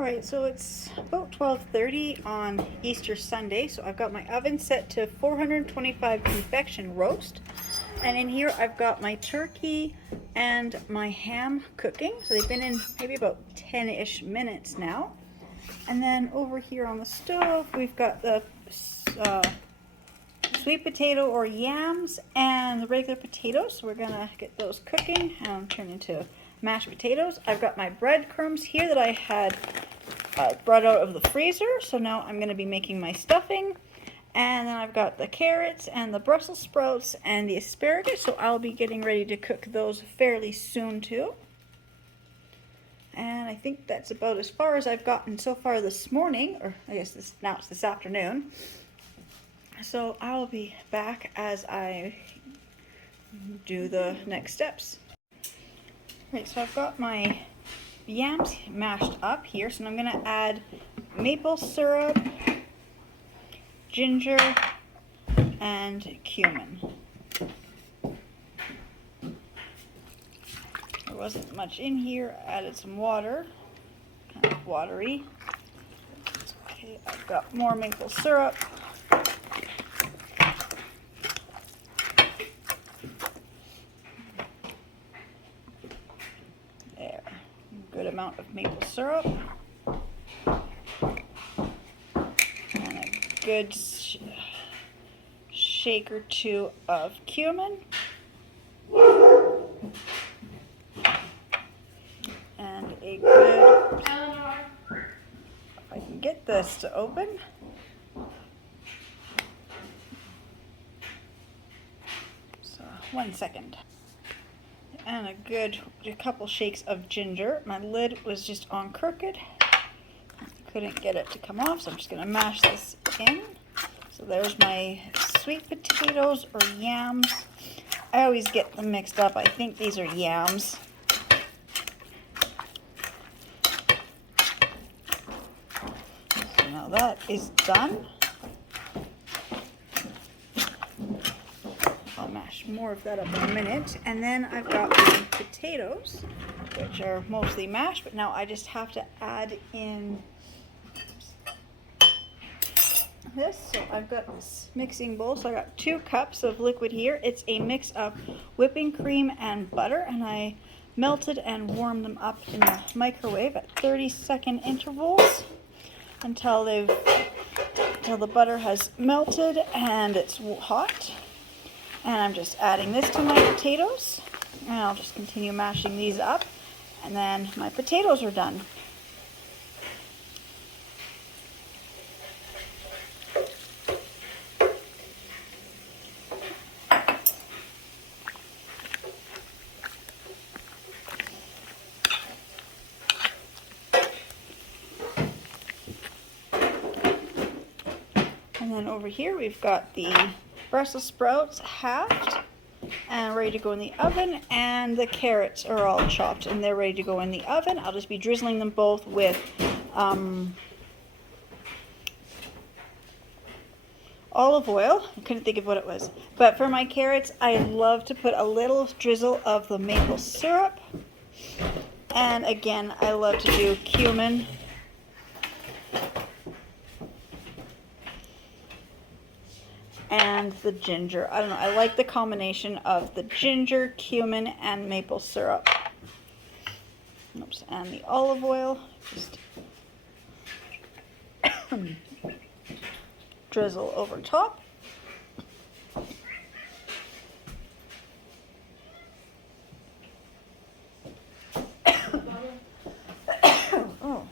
Alright, so it's about 12:30 on Easter Sunday, so I've got my oven set to 425 convection roast, and in here I've got my turkey and my ham cooking. So they've been in maybe about 10-ish minutes now. And then over here on the stove we've got the sweet potato or yams and the regular potatoes. So we're gonna get those cooking and turn into mashed potatoes. I've got my breadcrumbs here that I had brought out of the freezer, so now I'm going to be making my stuffing. And then I've got the carrots and the Brussels sprouts and the asparagus, so I'll be getting ready to cook those fairly soon too. And I think that's about as far as I've gotten so far this morning, or I guess now it's this afternoon. So I'll be back as I do the next steps. Right, so I've got my yams mashed up here, so I'm going to add maple syrup, ginger, and cumin. There wasn't much in here. I added some water, kind of watery. Okay, I've got more maple syrup. There, good amount of maple syrup. And a good shake or two of cumin. And a good, if I can get this to open. So, 1 second. And a couple shakes of ginger. My lid was just on crooked. Couldn't get it to come off, so I'm just going to mash this in. So there's my sweet potatoes or yams. I always get them mixed up. I think these are yams. So now that is done. I'll mash more of that up in a minute. And then I've got the potatoes, which are mostly mashed, but now I just have to add in this. So I've got this mixing bowl, so I got 2 cups of liquid here. It's a mix of whipping cream and butter, and I melted and warmed them up in the microwave at 30-second intervals until the butter has melted and it's hot. And I'm just adding this to my potatoes, and I'll just continue mashing these up, and then my potatoes are done. And then over here we've got the Brussels sprouts halved and ready to go in the oven, and the carrots are all chopped and they're ready to go in the oven. I'll just be drizzling them both with olive oil. I couldn't think of what it was. But for my carrots, I love to put a little drizzle of the maple syrup. And again, I love to do cumin. And the ginger. I don't know, I like the combination of the ginger, cumin, and maple syrup. Oops, and the olive oil. Just drizzle over top. Oh.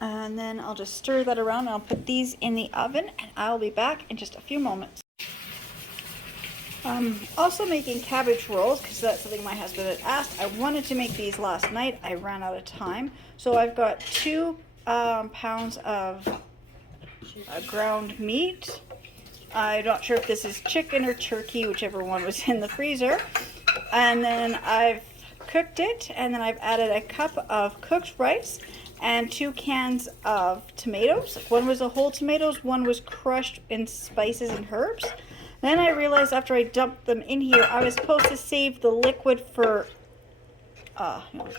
And then I'll just stir that around, and I'll put these in the oven, and I'll be back in just a few moments. Also making cabbage rolls, because that's something my husband had asked. I wanted to make these last night. I ran out of time. So I've got 2 pounds of ground meat. I'm not sure if this is chicken or turkey, whichever one was in the freezer. And then I've cooked it, and then I've added a cup of cooked rice and 2 cans of tomatoes. One was a whole tomatoes, one was crushed in spices and herbs. Then I realized after I dumped them in here, I was supposed to save the liquid for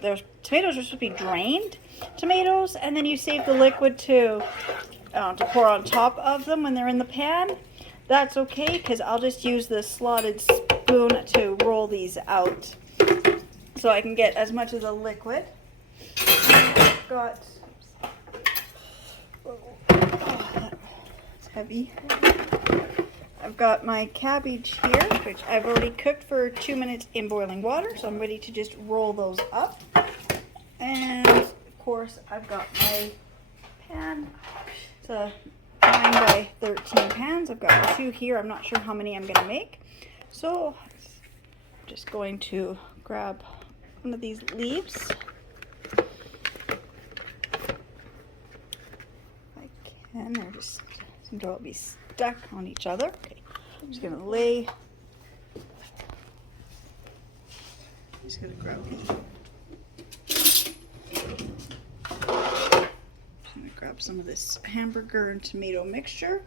there's tomatoes are supposed to be drained tomatoes, and then you save the liquid to pour on top of them when they're in the pan. That's okay, because I'll just use the slotted spoon to roll these out so I can get as much of the liquid. I've got, it's heavy. I've got my cabbage here, which I've already cooked for 2 minutes in boiling water, so I'm ready to just roll those up. And of course, I've got my pan. It's a 9 by 13 pans. I've got 2 here. I'm not sure how many I'm going to make. So I'm just going to grab one of these leaves. I can. They're just seem to all be stuck on each other. Okay. I'm just going to lay. I'm just going to grab grab some of this hamburger and tomato mixture.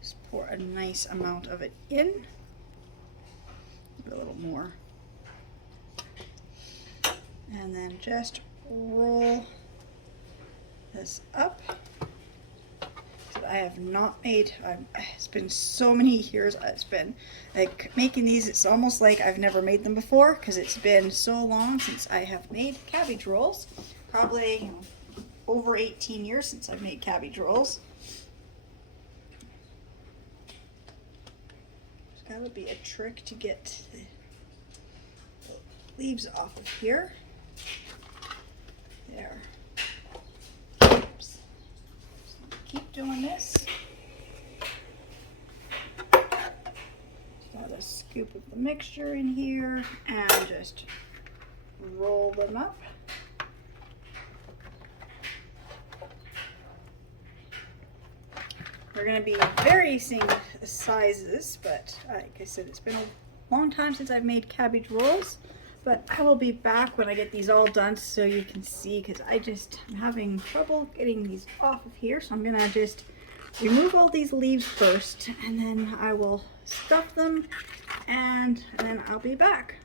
Just pour a nice amount of it in. A little more. And then just roll this up. So I have not made, it's been so many years, it's been like making these, it's almost like I've never made them before because it's been so long since I have made cabbage rolls. Probably, over 18 years since I've made cabbage rolls. There's got to be a trick to get the leaves off of here. There. Oops. Keep doing this. Got a scoop of the mixture in here and just roll them up. We're going to be varying sizes, but like I said, it's been a long time since I've made cabbage rolls, but I will be back when I get these all done so you can see, because I'm having trouble getting these off of here. So I'm going to just remove all these leaves first, and then I will stuff them, and then I'll be back.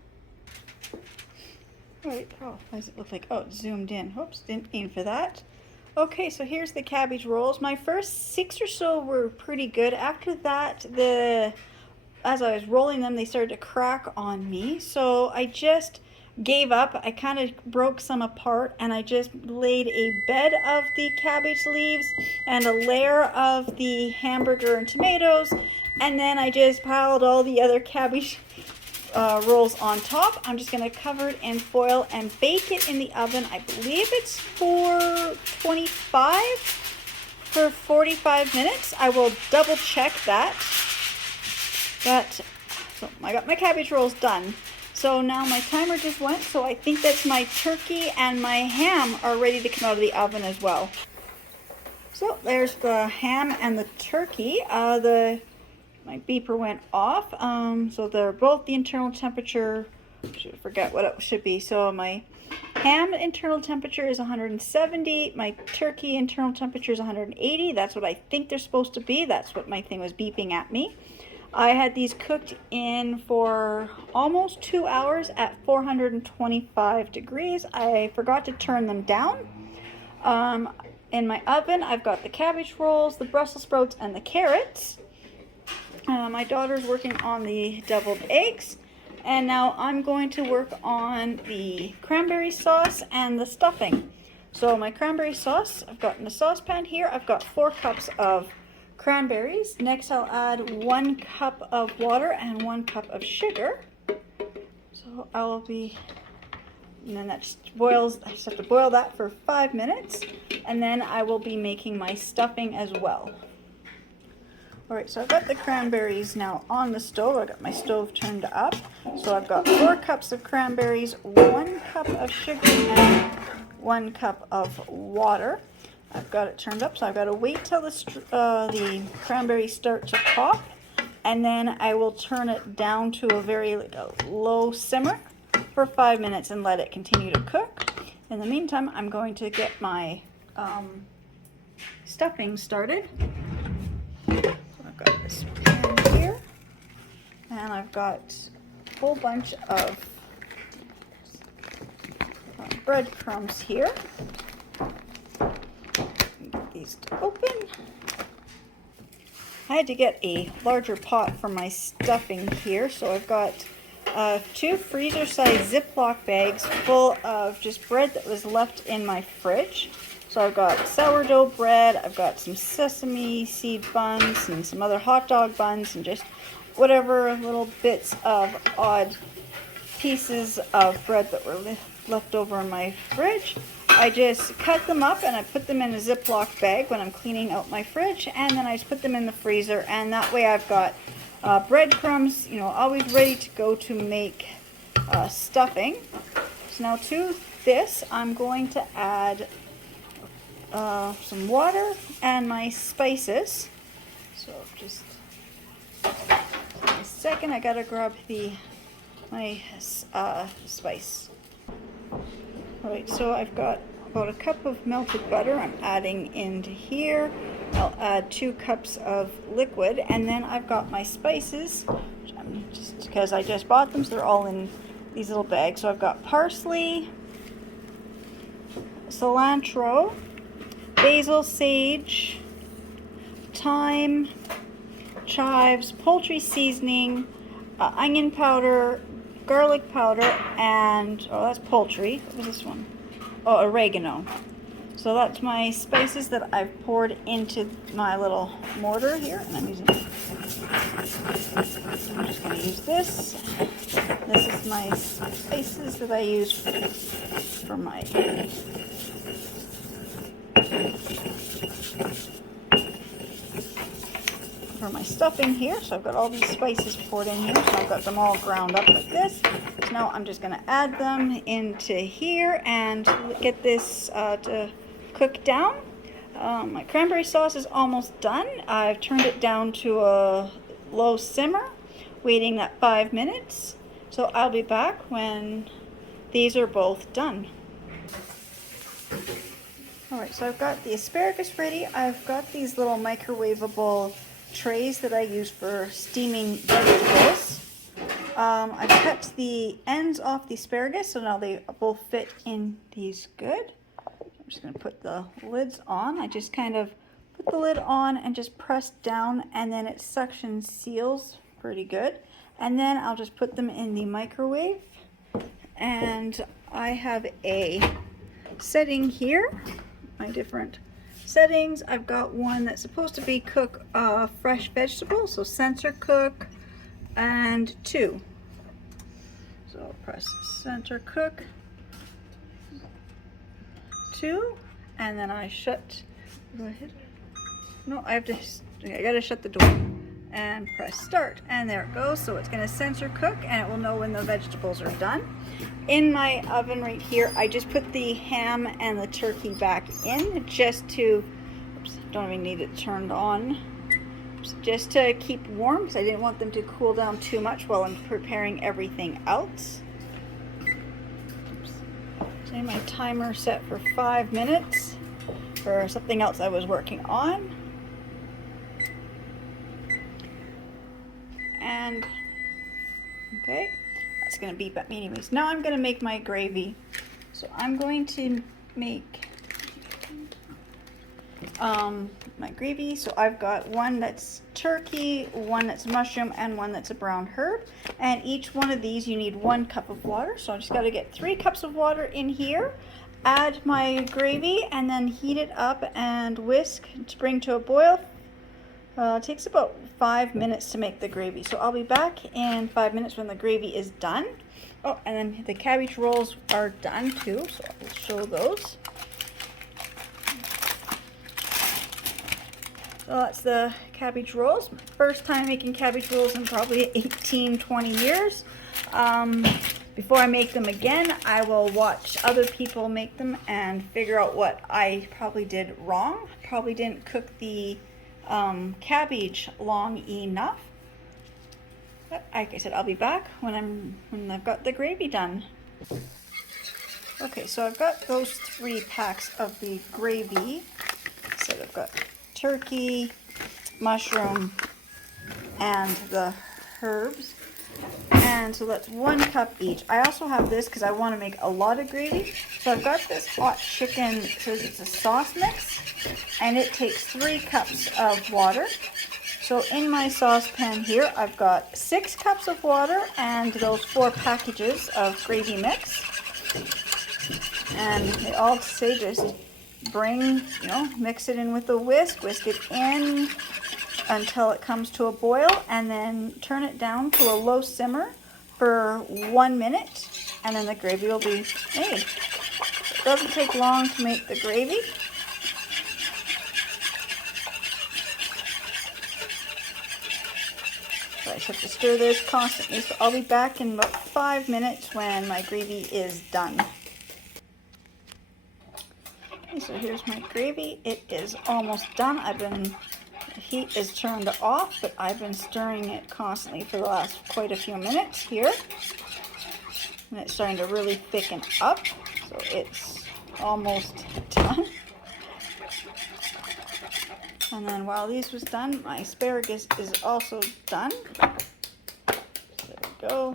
Right. Oh, why does it look like, oh, it zoomed in. Oops, didn't mean for that. Okay, so here's the cabbage rolls. My first 6 or so were pretty good. After that, as I was rolling them, they started to crack on me. So I just gave up. I kind of broke some apart, and I just laid a bed of the cabbage leaves and a layer of the hamburger and tomatoes, and then I just piled all the other cabbage rolls on top. I'm just going to cover it in foil and bake it in the oven. I believe it's 425 for 45 minutes. I will double check that. So I got my cabbage rolls done. So now my timer just went, so I think that's my turkey and my ham are ready to come out of the oven as well. So there's the ham and the turkey. My beeper went off, so they're both the internal temperature, I forget what it should be. So my ham internal temperature is 170, my turkey internal temperature is 180. That's what I think they're supposed to be. That's what my thing was beeping at me. I had these cooked in for almost 2 hours at 425 degrees. I forgot to turn them down. In my oven, I've got the cabbage rolls, the Brussels sprouts, and the carrots. My daughter's working on the deviled eggs, and now I'm going to work on the cranberry sauce and the stuffing. So my cranberry sauce, I've got in the saucepan here, I've got 4 cups of cranberries. Next I'll add 1 cup of water and 1 cup of sugar. So and then that just boils, I just have to boil that for 5 minutes, and then I will be making my stuffing as well. Alright, so I've got the cranberries now on the stove. I've got my stove turned up. So I've got 4 cups of cranberries, 1 cup of sugar, and 1 cup of water. I've got it turned up, so I've got to wait till the cranberries start to pop, and then I will turn it down to a very low simmer for 5 minutes and let it continue to cook. In the meantime, I'm going to get my stuffing started. I've got this pan here, and I've got a whole bunch of breadcrumbs here. Get these to open. I had to get a larger pot for my stuffing here, so I've got 2 freezer-sized Ziploc bags full of just bread that was left in my fridge. So I've got sourdough bread, I've got some sesame seed buns and some other hot dog buns and just whatever little bits of odd pieces of bread that were left over in my fridge. I just cut them up and I put them in a Ziploc bag when I'm cleaning out my fridge, and then I just put them in the freezer, and that way I've got breadcrumbs, you know, always ready to go to make stuffing. So now to this, I'm going to add some water and my spices. So just a second, I gotta grab my spice. Alright, so I've got about a cup of melted butter I'm adding into here. I'll add 2 cups of liquid, and then I've got my spices, which I'm just because I just bought them, so they're all in these little bags. So I've got parsley, cilantro, basil, sage, thyme, chives, poultry seasoning, onion powder, garlic powder, and, oh, that's poultry. What was this one? Oh, oregano. So that's my spices that I've poured into my little mortar here, and I'm using, I'm just going to use this. This is my spices that I use for my stuffing here. So I've got all these spices poured in here, so I've got them all ground up like this. So now I'm just going to add them into here and get this to cook down. My cranberry sauce is almost done. I've turned it down to a low simmer, waiting that 5 minutes. So I'll be back when these are both done. Alright, so I've got the asparagus ready. I've got these little microwavable trays that I use for steaming vegetables. I've cut the ends off the asparagus, so now they both fit in these good. I'm just going to put the lids on. I just kind of put the lid on and just press down, and then it suction seals pretty good. And then I'll just put them in the microwave. And I have a setting here, my different settings. I've got one that's supposed to be cook fresh vegetables, so center cook, and 2. So I'll press center cook 2, and then I shut. Go ahead. No, I gotta shut the door and press start, and there it goes. So it's gonna center cook, and it will know when the vegetables are done. In my oven right here, I just put the ham and the turkey back in just to, oops, don't even need it turned on, just to keep warm, because I didn't want them to cool down too much while I'm preparing everything else. Oops. So my timer set for 5 minutes for something else I was working on. And okay, that's going to be but anyways. Now I'm going to make my gravy. So I'm going to make my gravy. So I've got one that's turkey, one that's mushroom, and one that's a brown herb. And each one of these you need 1 cup of water. So I just got to get 3 cups of water in here, add my gravy, and then heat it up and whisk to bring to a boil. It takes about 5 minutes to make the gravy. So I'll be back in 5 minutes when the gravy is done. Oh, and then the cabbage rolls are done too, so I'll show those. So that's the cabbage rolls. First time making cabbage rolls in probably 18-20 years. Before I make them again, I will watch other people make them and figure out what I probably did wrong. Probably didn't cook the cabbage long enough. But like I said, I'll be back when I've got the gravy done. Okay, so I've got those 3 packs of the gravy. So I've got turkey, mushroom, and the herbs. And so that's 1 cup each. I also have this because I want to make a lot of gravy. So I've got this hot chicken, it says it's a sauce mix, and it takes 3 cups of water. So in my saucepan here, I've got 6 cups of water and those 4 packages of gravy mix. And they all say just bring, mix it in with a whisk it in until it comes to a boil, and then turn it down to a low simmer for 1 minute, and then the gravy will be made. It doesn't take long to make the gravy. So I just have to stir this constantly. So I'll be back in about 5 minutes when my gravy is done. Okay, so here's my gravy. It is almost done. The heat is turned off, but I've been stirring it constantly for the last quite a few minutes here. And it's starting to really thicken up, so it's almost done. And then while these was done, my asparagus is also done. There we go.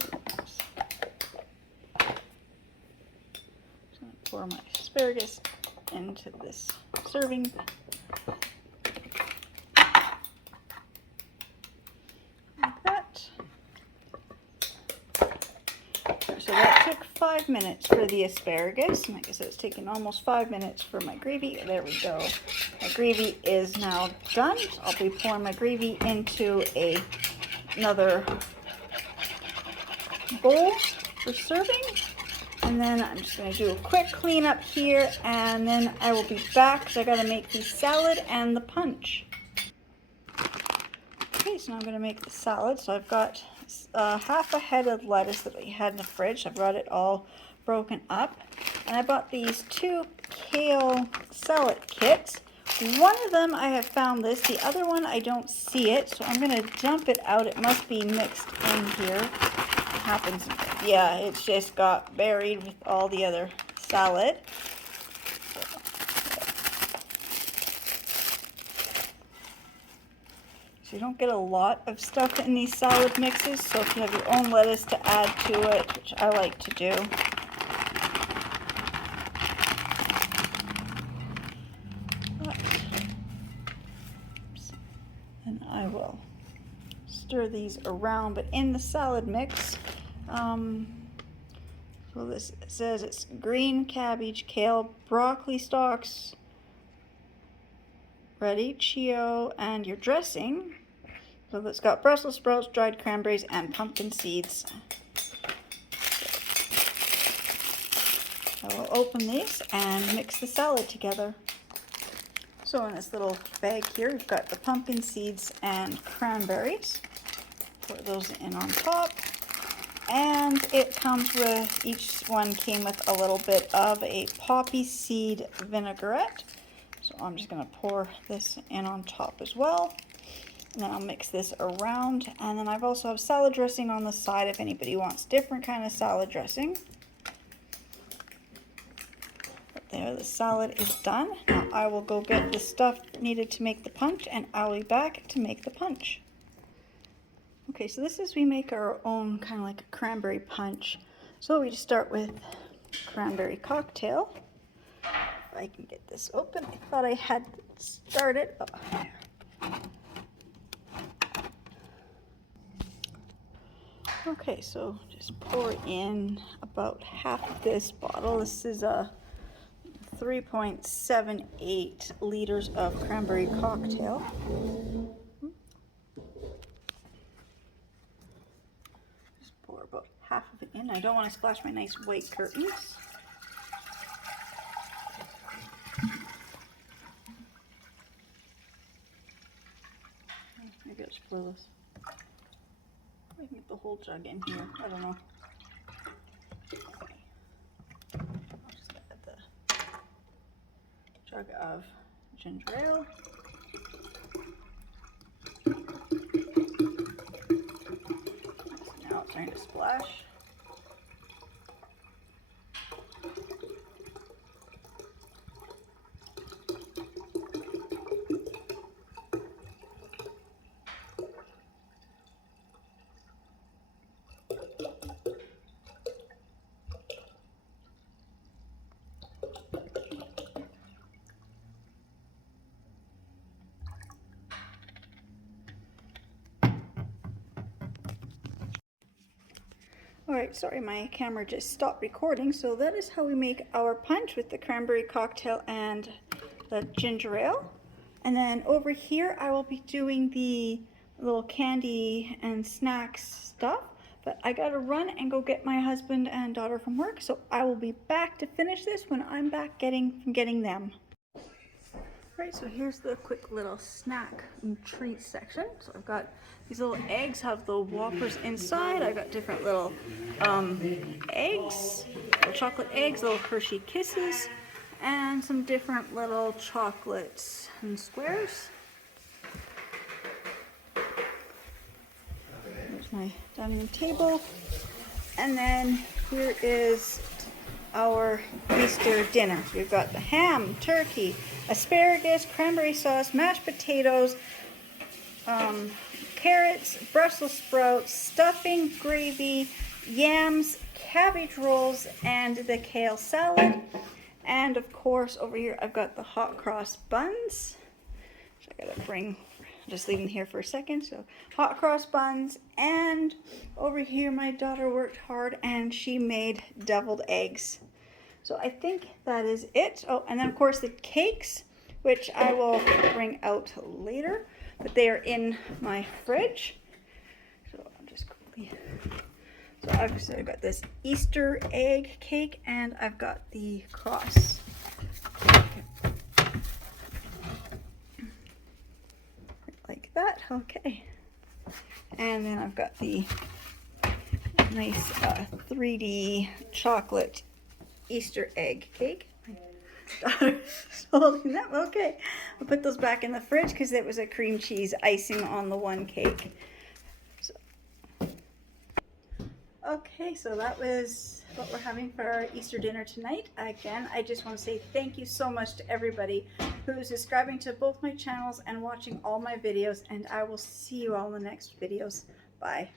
So I pour my asparagus into this serving. Like that. So that took 5 minutes for the asparagus. And like I said, it's taken almost 5 minutes for my gravy. There we go. My gravy is now done. So I'll be pouring my gravy into another bowl for serving. And then I'm just going to do a quick cleanup here, and then I will be back because I got to make the salad and the punch. Okay, so now I'm going to make the salad. So I've got half a head of lettuce that I had in the fridge. I brought it all broken up. And I bought these 2 kale salad kits. One of them I have found this. The other one I don't see it. So I'm going to dump it out. It must be mixed in here. It happens. Yeah, it's just got buried with all the other salad. So you don't get a lot of stuff in these salad mixes, so if you have your own lettuce to add to it, which I like to do. And I will stir these around, but in the salad mix, so this says it's green cabbage, kale, broccoli stalks, radicchio, and your dressing. So it's got Brussels sprouts, dried cranberries, and pumpkin seeds. I will open these and mix the salad together. So in this little bag here, we've got the pumpkin seeds and cranberries. Pour those in on top. And it comes with, each one came with a little bit of a poppy seed vinaigrette. So I'm just going to pour this in on top as well. And then I'll mix this around. And then I've also have salad dressing on the side if anybody wants different kind of salad dressing. But there, the salad is done. Now I will go get the stuff needed to make the punch, and I'll be back to make the punch. Okay, so this is, we make our own kind of like a cranberry punch. So we just start with cranberry cocktail. If I can get this open, I thought I had started. Oh, there. Okay, so just pour in about half of this bottle. This is a 3.78 liters of cranberry cocktail. Just pour about half of it in. I don't want to splash my nice white curtains. Maybe I'll just pour this. I can get the whole jug in here. I don't know. I'll just add the jug of ginger ale. Now it's starting to splash. Alright, sorry, my camera just stopped recording. So that is how we make our punch with the cranberry cocktail and the ginger ale. And then over here I will be doing the little candy and snacks stuff. But I gotta run and go get my husband and daughter from work. So I will be back to finish this when I'm back getting them. Right, so here's the quick little snack and treat section. So I've got these little eggs, have the Whoppers inside. I've got different little eggs, little chocolate eggs, little Hershey Kisses, and some different little chocolates and squares. There's my dining room table. And then here is our Easter dinner. We've got the ham, turkey, asparagus, cranberry sauce, mashed potatoes, carrots, Brussels sprouts, stuffing, gravy, yams, cabbage rolls, and the kale salad. And of course over here I've got the hot cross buns. So I gotta just leave them here for a second. So hot cross buns, and over here my daughter worked hard and she made deviled eggs. So I think that is it. Oh, and then of course the cakes, which I will bring out later, but they are in my fridge. So I'll just quickly. So I've got this Easter egg cake, and I've got the cross. Like that, okay. And then I've got the nice 3D chocolate Easter egg cake. My daughter's holding them. Okay, I'll put those back in the fridge because it was a cream cheese icing on the one cake. So, okay, so that was what we're having for our Easter dinner tonight. Again, I just want to say thank you so much to everybody who is subscribing to both my channels and watching all my videos, and I will see you all in the next videos. Bye.